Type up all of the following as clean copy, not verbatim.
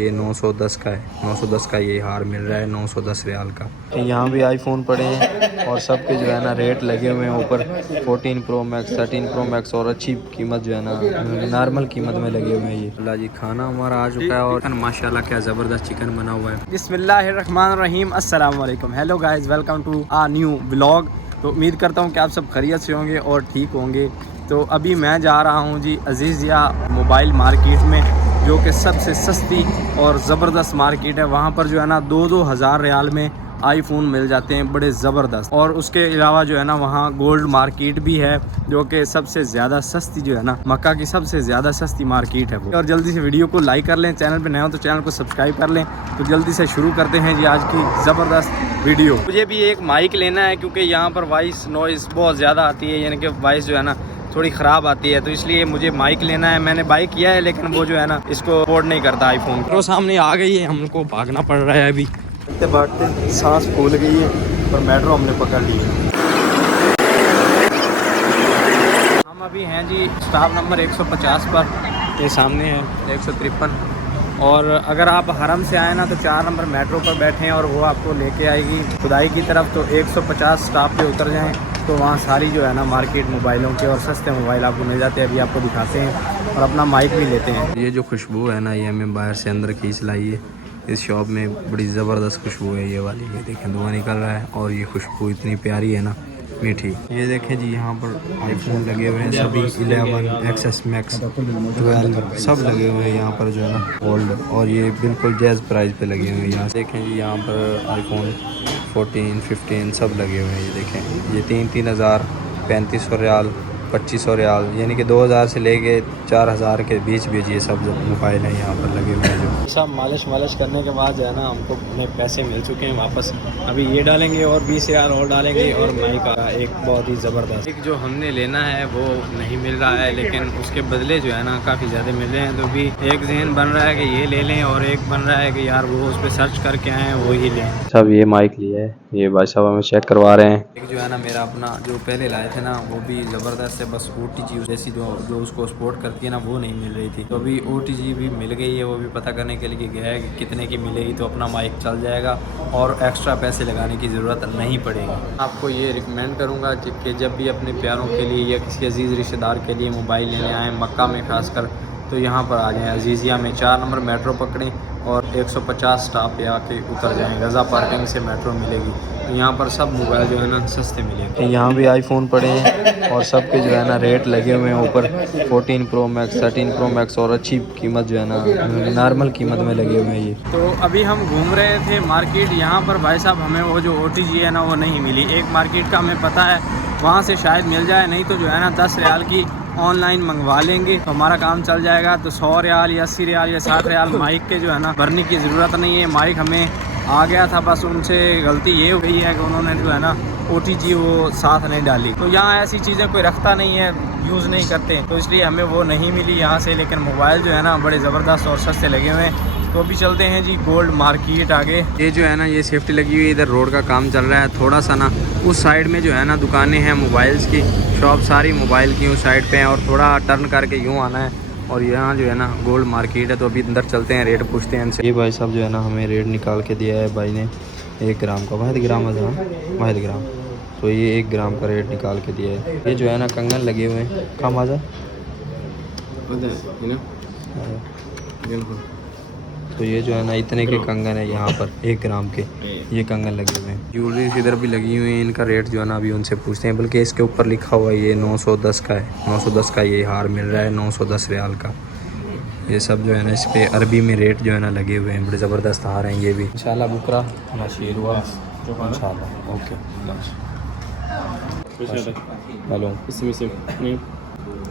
ये 910 का है, 910 का ये हार मिल रहा है 910 रियाल का। यहाँ भी आईफोन पड़े हैं और सबके जो है ना रेट लगे हुए हैं ऊपर। 14 प्रो मैक्स, 13 प्रो मैक्स और अच्छी कीमत जो है ना नॉर्मल कीमत में लगे हुए हैं। ये अल्लाह जी खाना हमारा आ चुका है और माशाल्लाह क्या ज़बरदस्त चिकन बना हुआ है। बिस्मिल्लाहिर्रहमानिर्रहीम, अस्सलाम वालेकुम। Hello guys, welcome to a new vlog. तो उम्मीद करता हूँ कि आप सब खैरियत से होंगे और ठीक होंगे। तो अभी मैं जा रहा हूँ जी अजीज़िया मोबाइल मार्केट में, जो कि सबसे सस्ती और ज़बरदस्त मार्केट है। वहाँ पर जो है ना 2-2 हज़ार रियाल में आईफोन मिल जाते हैं बड़े ज़बरदस्त। और उसके अलावा जो है ना वहाँ गोल्ड मार्केट भी है, जो कि सबसे ज़्यादा सस्ती जो है ना मक्का की सबसे ज़्यादा सस्ती मार्केट है वो। और जल्दी से वीडियो को लाइक कर लें, चैनल पे नए हो तो चैनल को सब्सक्राइब कर लें। तो जल्दी से शुरू करते हैं जी आज की ज़बरदस्त वीडियो। मुझे भी एक माइक लेना है क्योंकि यहाँ पर वॉइस नॉइज़ बहुत ज़्यादा आती है, यानी कि वॉइस जो है ना थोड़ी ख़राब आती है, तो इसलिए मुझे माइक लेना है। मैंने बाई किया है लेकिन वो जो है ना इसको अफोर्ड नहीं करता आईफोन। तो सामने आ गई है, हमको भागना पड़ रहा है। अभी भागते सांस फूल गई है और मेट्रो हमने पकड़ ली है। हम अभी हैं जी स्टॉप नंबर 150 पर, ये सामने है 153। और अगर आप हरम से आए ना तो 4 नंबर मेट्रो पर बैठें और वो आपको लेके आएगी खुदाई की तरफ। तो 150 स्टॉप पे उतर जाएं तो वहाँ सारी जो है ना मार्केट मोबाइलों के और सस्ते मोबाइल आपको मिल जाते हैं। अभी आपको दिखाते हैं और अपना माइक भी लेते हैं। ये जो खुशबू है ना ये हमें बाहर से अंदर खींच लाई है। इस शॉप में बड़ी ज़बरदस्त खुशबू है ये वाली। ये देखें धुआं निकल रहा है और ये खुशबू इतनी प्यारी है ना, मीठी। ये देखें जी यहाँ पर आईफोन लगे हुए हैं सभी, 11, XS मैक्स, 12 सब लगे हुए हैं यहाँ पर जो है ना गोल्ड। और ये बिल्कुल जायज़ प्राइस पे लगे हुए हैं। यहाँ देखें जी यहाँ पर आईफोन 14, 15 सब लगे हुए हैं। ये देखें ये 3-3 हज़ार, 3500 रियाल, 2500 रियाल, यानी कि 2000 से लेके 4000 के बीच बीच ये सब मोबाइल हैं यहाँ पर लगे हुए हैं। जो सब मालिश करने के बाद जो है ना हमको अपने पैसे मिल चुके हैं वापस। अभी ये डालेंगे और 20,000 और डालेंगे और माइक का एक बहुत ही ज़बरदस्त एक जो हमने लेना है वो नहीं मिल रहा है, लेकिन उसके बदले जो है ना काफ़ी ज़्यादा मिल रहे हैं। तो भी एक जहन बन रहा है कि ये ले लें और एक बन रहा है कि यार वो उस पर सर्च करके आए वो ही लें। सब ये माइक लिया है, ये भाई साहब हमें चेक करवा रहे हैं। एक जो है ना मेरा अपना जो पहले लाए थे ना वो भी ज़बरदस्त है, बस OTG जैसी जो उसको सपोर्ट करती है ना वो नहीं मिल रही थी। तो अभी OTG भी मिल गई है, वो भी पता करने के लिए गया है कि कितने की मिलेगी। तो अपना माइक चल जाएगा और एक्स्ट्रा पैसे लगाने की ज़रूरत नहीं पड़ेगी। आपको ये रिकमेंड करूँगा कि जब भी अपने प्यारों के लिए या किसी अजीज़ रिश्तेदार के लिए मोबाइल लेने आएँ मक्का में खासकर, तो यहाँ पर आ जाएँ अजीज़िया में। 4 नंबर मेट्रो पकड़ें और 150 स्टॉप पे आके उतर जाएँ। रज़ा पार्किंग से मेट्रो मिलेगी। तो यहाँ पर सब मोबाइल जो है ना सस्ते मिलेंगे। यहाँ भी आईफोन पड़े हैं और सबके जो है ना रेट लगे हुए हैं ऊपर। 14 प्रो मैक्स, 13 प्रो मैक्स और अच्छी कीमत जो है ना नॉर्मल कीमत में लगे हुए हैं ये। तो अभी हम घूम रहे थे मार्केट, यहाँ पर भाई साहब हमें वो जो OTG है ना वो नहीं मिली। एक मार्केट का हमें पता है वहाँ से शायद मिल जाए, नहीं तो जो है ना 10 रियाल की ऑनलाइन मंगवा लेंगे तो हमारा काम चल जाएगा। तो 100 रियाल या 80 रियाल या 60 रियाल माइक के जो है ना भरने की ज़रूरत नहीं है। माइक हमें आ गया था, बस उनसे गलती ये हो गई है कि उन्होंने जो है ना OTG वो साथ नहीं डाली। तो यहाँ ऐसी चीज़ें कोई रखता नहीं है, यूज़ नहीं करते, तो इसलिए हमें वो नहीं मिली यहाँ से। लेकिन मोबाइल जो है ना बड़े ज़बरदस्त और सस्ते लगे हुए हैं। तो अभी चलते हैं जी गोल्ड मार्केट आगे। ये जो है ना ये सेफ्टी लगी हुई है, इधर रोड का काम चल रहा है थोड़ा सा ना। उस साइड में जो है ना दुकानें हैं मोबाइल्स की, शॉप सारी मोबाइल की उस साइड पे हैं और थोड़ा टर्न करके यूँ आना है। और यहाँ जो है ना गोल्ड मार्केट है। तो अभी अंदर चलते हैं, रेट पूछते हैं इनसे। ये भाई साहब जो है ना हमें रेट निकाल के दिया है भाई ने 1 ग्राम का, 1 ग्राम है ना, 1 ग्राम। तो ये 1 ग्राम का रेट निकाल के दिया है। ये जो है ना कंगन लगे हुए हैं, कम आ जाए। तो ये जो है ना इतने के कंगन है यहाँ पर 1 ग्राम के, ये कंगन लगे हुए हैं। ज्वेलरीज इधर भी लगी हुई हैं, इनका रेट जो है ना अभी उनसे पूछते हैं। बल्कि इसके ऊपर लिखा हुआ है ये 910 का है, 910 का ये हार मिल रहा है 910 रियाल का। ये सब जो है ना इस पर अरबी में रेट जो है ना लगे हुए हैं, बड़े ज़बरदस्त हार हैं ये भी। इंशाल्लाह बुकरा नशीर हुआ इंशाल्लाह। ओके हेलो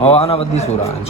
आना बद्दी सूरा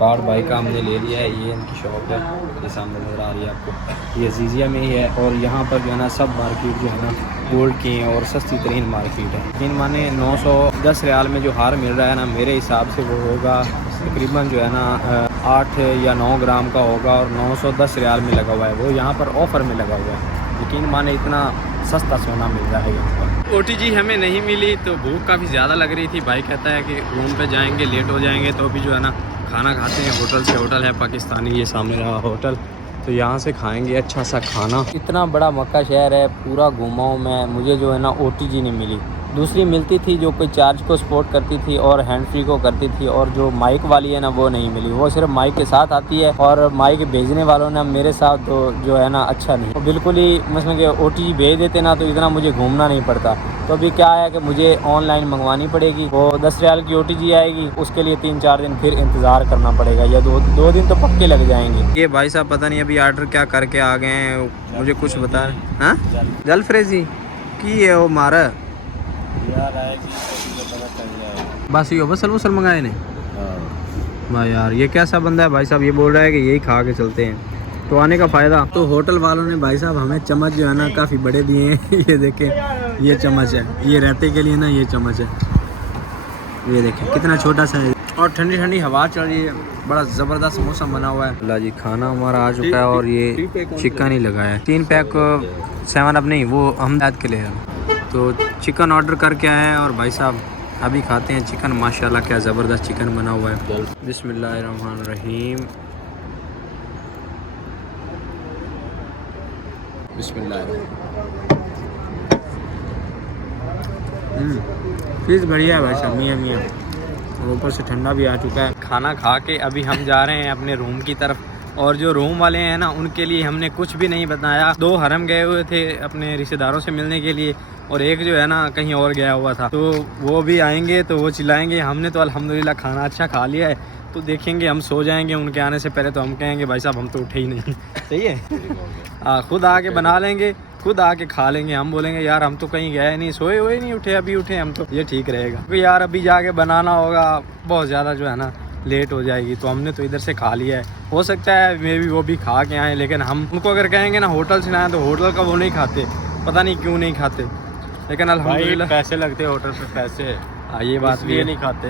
कार्ड बाई का हमने ले लिया है। ये इनकी शॉप है, ये सामने नज़र आ रही है आपको। ये अजीज़िया में ही है और यहाँ पर जो है ना सब मार्केट जो है ना गोल्ड की हैं और सस्ती तरीन मार्केट है। इन माने 910 रियाल में जो हार मिल रहा है ना मेरे हिसाब से वो होगा तकरीबन जो है ना 8 या 9 ग्राम का होगा और 910 रियाल में लगा हुआ है। वो यहाँ पर ऑफ़र में लगा हुआ है। यकीन माने इतना सस्ता सोना मिल रहा है यहाँ पर। OTG हमें नहीं मिली तो भूख काफ़ी ज़्यादा लग रही थी। भाई कहता है कि रूम पे जाएंगे, लेट हो जाएंगे, तो अभी जो है ना खाना खाते हैं होटल से। होटल है पाकिस्तानी, ये सामने रहा होटल, तो यहाँ से खाएंगे अच्छा सा खाना। इतना बड़ा मक्का शहर है, पूरा घूमा हूँ मैं, मुझे जो है ना OTG नहीं मिली। दूसरी मिलती थी जो कोई चार्ज को सपोर्ट करती थी और हैंड फ्री को करती थी, और जो माइक वाली है ना वो नहीं मिली। वो सिर्फ माइक के साथ आती है और माइक भेजने वालों ने मेरे साथ तो जो है ना अच्छा नहीं, तो बिल्कुल ही मतलब कि OTG भेज देते ना तो इतना मुझे घूमना नहीं पड़ता। तो अभी क्या है कि मुझे ऑनलाइन मंगवानी पड़ेगी, वो 10 रियाल की OTG आएगी, उसके लिए 3-4 दिन फिर इंतज़ार करना पड़ेगा, या दो दिन तो पक्के लग जाएंगे। ये भाई साहब पता नहीं अभी ऑर्डर क्या करके आ गए हैं, मुझे कुछ बता रहे हैं। जल फ्रेजी की है वो मारा बस यो बसल वसल मंगाए ने। भाई यार ये कैसा बंदा है भाई साहब, ये बोल रहा है कि यही खा के चलते हैं, तो आने का फ़ायदा। तो होटल वालों ने भाई साहब हमें चम्मच जो है ना काफ़ी बड़े दिए हैं। ये देखें, ये चम्मच है, ये रहते के लिए ना ये चम्मच है, ये देखें कितना छोटा सा है, और ठंडी ठंडी हवा चल रही है, बड़ा ज़बरदस्त मौसम बना हुआ है। अल्लाह जी खाना हमारा आ चुका है, और ये चिकन ही लगाया है। 3 पैक 7 अप नहीं, वो अहमदाबाद के लिए है। तो चिकन ऑर्डर करके आए हैं, और भाई साहब अभी खाते हैं चिकन। माशाल्लाह क्या ज़बरदस्त चिकन बना हुआ है। बिस्मिल्लाहिर्रहमानिर्रहीम, बिस्मिल्लाह। चीज़ बढ़िया है भाई साहब, मियाँ मियाँ, और ऊपर से ठंडा भी आ चुका है। खाना खा के अभी हम जा रहे हैं अपने रूम की तरफ, और जो रूम वाले हैं ना उनके लिए हमने कुछ भी नहीं बताया। 2 हरम गए हुए थे अपने रिश्तेदारों से मिलने के लिए, और एक जो है ना कहीं और गया हुआ था, तो वो भी आएंगे तो वो चिल्लाएंगे। हमने तो अल्हम्दुलिल्लाह खाना अच्छा खा लिया है, तो देखेंगे हम सो जाएंगे उनके आने से पहले, तो हम कहेंगे भाई साहब हम तो उठे ही नहीं। सही है, खुद आके बना लेंगे, खुद आके खा लेंगे। हम बोलेंगे यार हम तो कहीं गए नहीं, सोए हुए नहीं उठे, अभी उठे हम, तो ये ठीक रहेगा। क्योंकि यार अभी जाके बनाना होगा, बहुत ज़्यादा जो है ना लेट हो जाएगी, तो हमने तो इधर से खा लिया है। हो सकता है मे भी वो भी खा के आएँ, लेकिन हम उनको अगर कहेंगे ना होटल से ना आए, तो होटल का वो नहीं खाते, पता नहीं क्यों नहीं खाते। लेकिन अल्हम्दुलिल्लाह पैसे लगते हैं होटल पे, पैसे। हाँ ये बात भी है, नहीं खाते,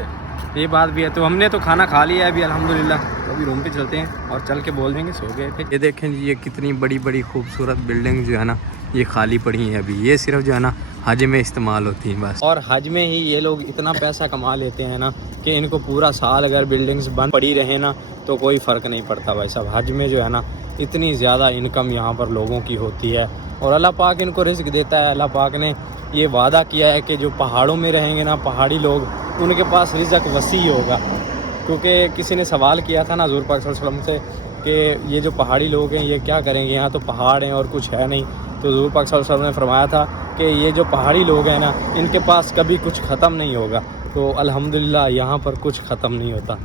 ये बात भी है। तो हमने तो खाना खा लिया है अभी अल्हम्दुलिल्लाह, तो अभी रूम पे चलते हैं और चल के बोल देंगे सो गए थे। ये देखें जी, ये कितनी बड़ी बड़ी खूबसूरत बिल्डिंग जो है ना ये खाली पड़ी हैं अभी। ये सिर्फ जो है ना हज में इस्तेमाल होती हैं बस, और हज में ही ये लोग इतना पैसा कमा लेते हैं ना कि इनको पूरा साल अगर बिल्डिंग्स बंद पड़ी रहे ना तो कोई फ़र्क नहीं पड़ता भाई साहब। हज में जो है ना इतनी ज़्यादा इनकम यहाँ पर लोगों की होती है, और अल्लाह पाक इनको रिज़्क देता है। अल्लाह पाक ने ये वादा किया है कि जो पहाड़ों में रहेंगे ना पहाड़ी लोग, उनके पास रिज़्क वसी होगा। क्योंकि किसी ने सवाल किया था ना हुज़ूर पाक सल्लल्लाहु अलैहि वसल्लम से कि ये जो पहाड़ी लोग हैं ये क्या करेंगे, यहाँ तो पहाड़ हैं और कुछ है नहीं। तो हुज़ूर पाक सल्लल्लाहु अलैहि वसल्लम ने फरमाया था कि ये जो पहाड़ी लोग हैं ना इनके पास कभी कुछ ख़त्म नहीं होगा। तो अल्हम्दुलिल्लाह यहाँ पर कुछ ख़त्म नहीं होता।